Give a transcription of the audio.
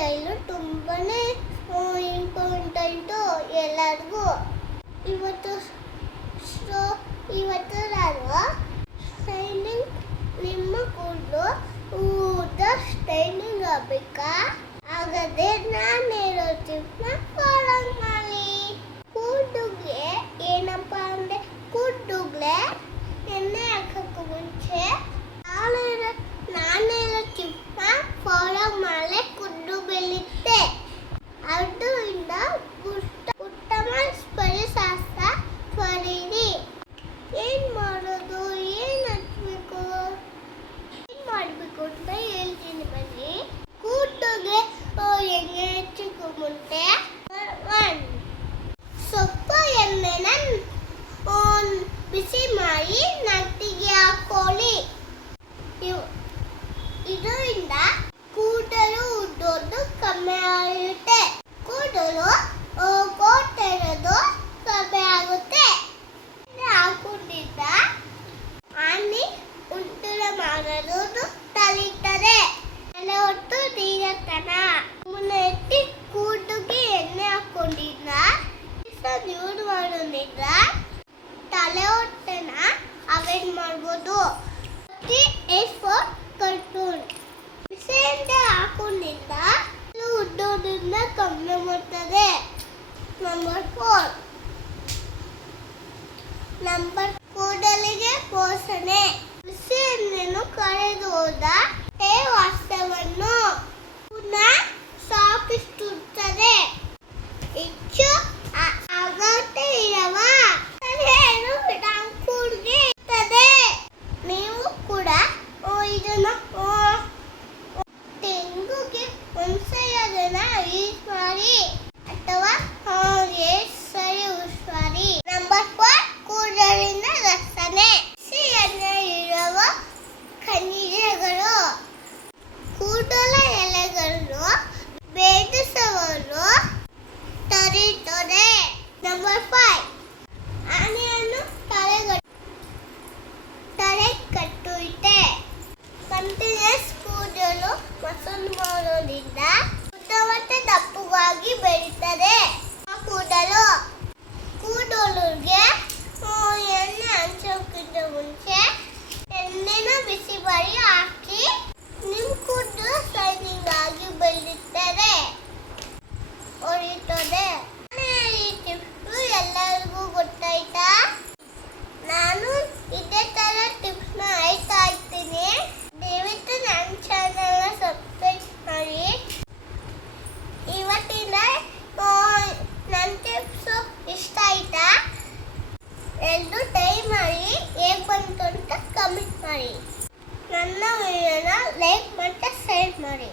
Style ತುಂಬನೇ important ಎಲ್ಲರಿಗೂ. ಇವತ್ತು ಸ್ಟ್ರೋ ಇವತ್ತು ನಾನು ಸ್ಟೈಲಿಂಗ್ ನಿಮ್ಮ ಕೂದಲು ಊಟ ಸ್ಟೈಲಿಂಗ್ ಆಗಬೇಕಾ? ಹಾಗಾದ್ರೆ ನಾನು ಹೇಳೋ ಟಿಪ್ನ ಮಾಡಿದ್ರೆ ತಲೆ ಹೊಟ್ಟೆನ ಅವಾಯ್ಡ್ ಮಾಡ್ಬೋದು. ಕಂಟ್ರೋಲ್ ಬಿಸಿಯಿಂದ ಹಾಕೊಂಡಿಂದ ಉದ್ದೋದನ್ನ ಕಮ್ಮಿ ಮಾಡ್ತದೆ. Number four this. ಎಲ್ಲ ಟೈ ಮಾಡಿ ಹೇಗೆ ಬಂತು ಅಂತ ಕಮೆಂಟ್ ಮಾಡಿ ನನ್ನ ವಿಡಿಯೋನ ಲೈಕ್ ಮತ್ತು ಶೇರ್ ಮಾಡಿ